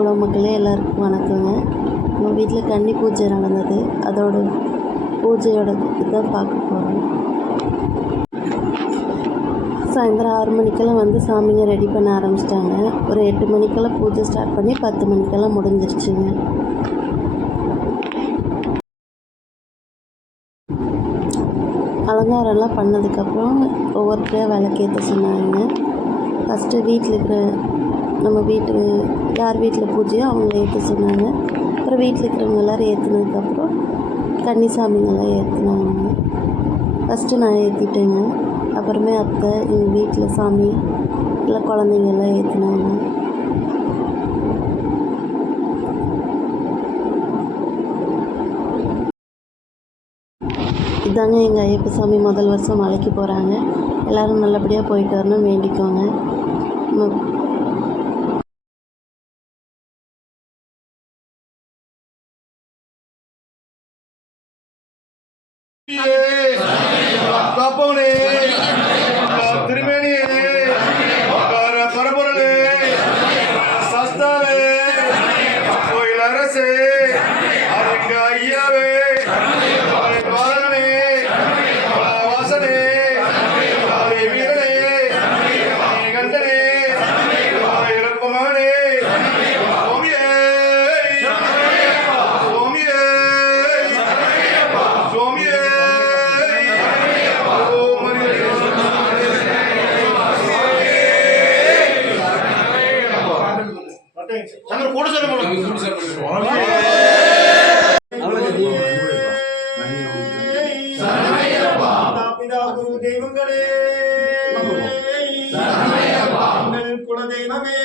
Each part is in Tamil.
ஹலோ மக்களே எல்லாருக்கும் வணக்கங்க. நம்ம வீட்டில் கன்னி பூஜை நடந்தது. அதோட பூஜையோட இதான் பார்க்க போகிறோம் சாயந்தரம் ஆறு மணிக்கெல்லாம் வந்து சாமிங்க ரெடி பண்ண ஆரம்பிச்சிட்டாங்க. ஒரு எட்டு மணிக்கெல்லாம் பூஜை ஸ்டார்ட் பண்ணி பத்து மணிக்கெல்லாம் முடிஞ்சிருச்சுங்க. அலங்காரம்லாம் பண்ணதுக்கப்புறம் ஒவ்வொருத்தரையாக விளக்கேற்ற சொன்னாங்க. ஃபஸ்ட்டு வீட்டில் இருக்கிற நம்ம வீட்டு யார் வீட்டில் பூஜையோ அவங்கள ஏற்ற சொன்னாங்க. அப்புறம் வீட்டில் இருக்கிறவங்க எல்லோரும் ஏற்றுனதுக்கப்புறம் கன்னிசாமிங்கெல்லாம் ஏற்றுனாங்க ஃபஸ்ட்டு நான் ஏற்றிட்டேங்க அப்புறமே அத்தை எங்கள் வீட்டில் சாமி இல்லை குழந்தைங்க எல்லாம் ஏற்றுனாங்க இதாங்க எங்கள் ஐயப்ப சாமி முதல் வருஷம் மலைக்கு போகிறாங்க எல்லோரும் நல்லபடியாக போயிட்டு வரணும் வேண்டிக்கோங்க. গেছে சங்கர் கூட சொல்ல குரு தெய்வங்களே குலதெய்வமே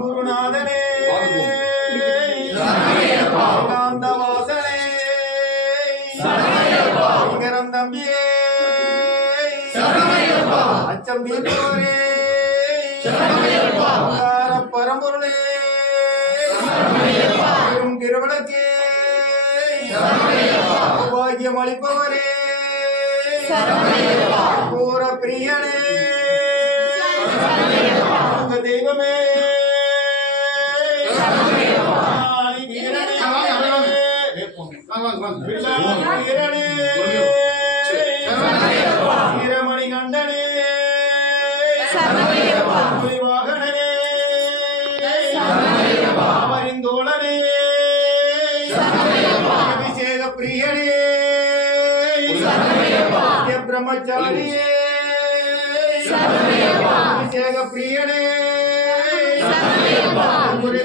குருநாதனே காந்தவாசனே தம்பியே அச்சம் தீர்ப்பவரே. ஓங்கார பரம்பொருளே. பெரும் திருவிளக்கே. சௌபாகியம் அளிப்பவரே. கோர பிரியனே. உங்க தெய்வமே. வீரனே. வாகனனே அமரிந்தோழனே அபிஷேக பிரியனே நித்ய பிரம்மச்சாரியே அபிஷேக பிரியனே குரு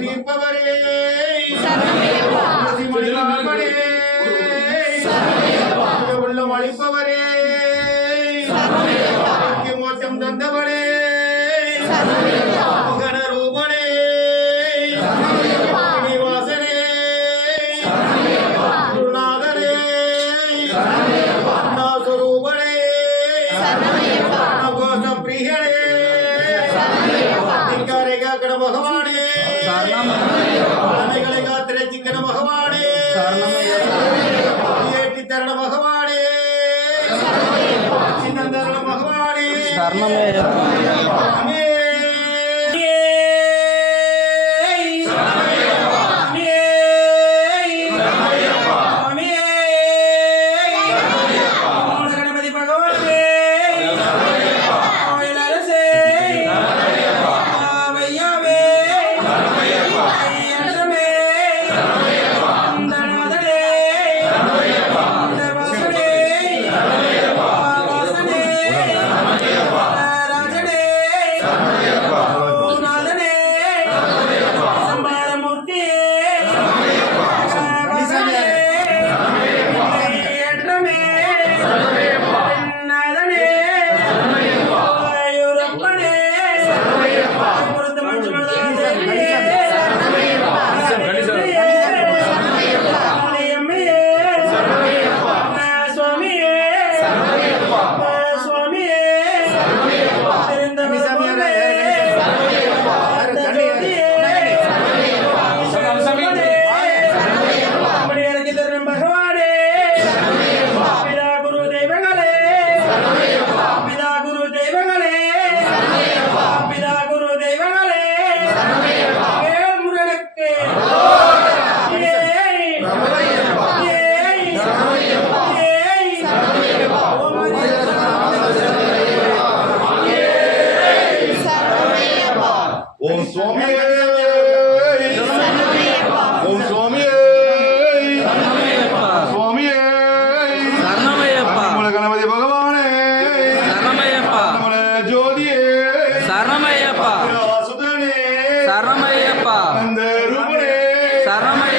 Карамель.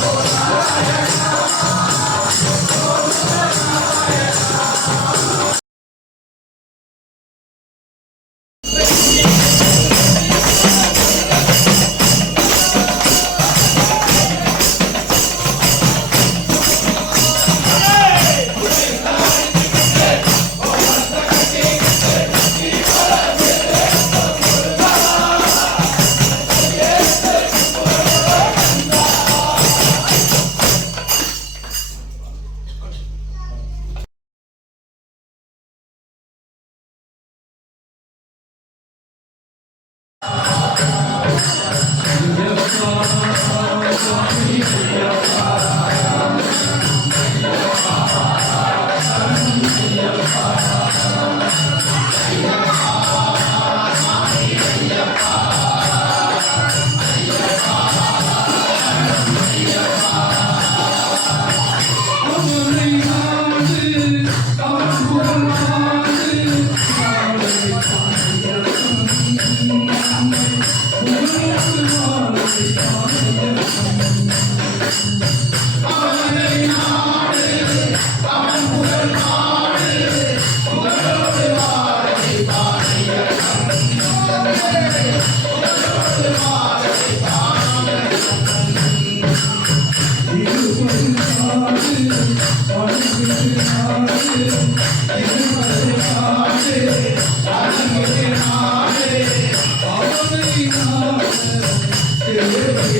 Oh, my God.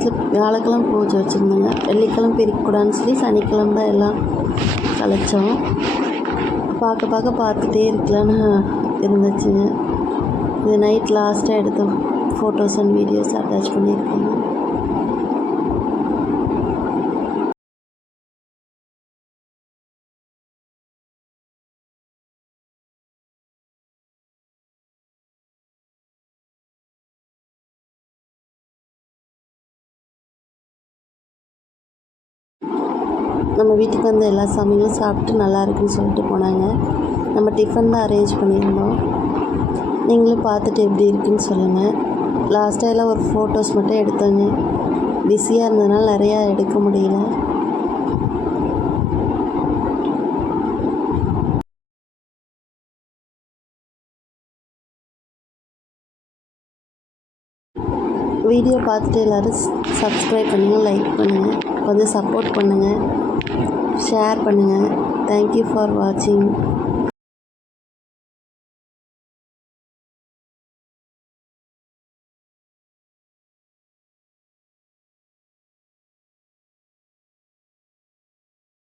வீட்டில் வியாழக்கிழமை பூஜை வச்சுருந்தாங்க. வெள்ளிக்கிழமை பிரிக்கக்கூடாதுன்னு சொல்லி சனிக்கிழமை தான் எல்லாம் கலைச்சோம் பார்க்க பார்க்க பார்த்துட்டே இருக்கலான்னு இருந்துச்சுங்க. இது நைட் லாஸ்ட்டாக எடுத்த ஃபோட்டோஸ் அண்ட் வீடியோஸ் அட்டாச் பண்ணியிருக்கோங்க நம்ம வீட்டுக்கு வந்த எல்லா சாமியும் சாப்பிட்டு நல்லா இருக்குன்னு சொல்லிட்டு போனாங்க. நம்ம டிஃபன் தான் அரேஞ்ச் பண்ணியிருந்தோம். நீங்களும் பார்த்துட்டு எப்படி இருக்குன்னு சொல்லுங்கள் லாஸ்ட்டாக எல்லாம் ஒரு ஃபோட்டோஸ் மட்டும் எடுத்தோங்க. பிஸியாக இருந்ததுனால நிறையா எடுக்க முடியல. வீடியோ பார்த்துட்டு எல்லோரும் சப்ஸ்கிரைப் பண்ணுங்கள் லைக் பண்ணுங்கள் கொஞ்சம் சப்போர்ட் பண்ணுங்கள் ஷேர் பண்ணுங்கள் தேங்க்யூ ஃபார் வாட்சிங்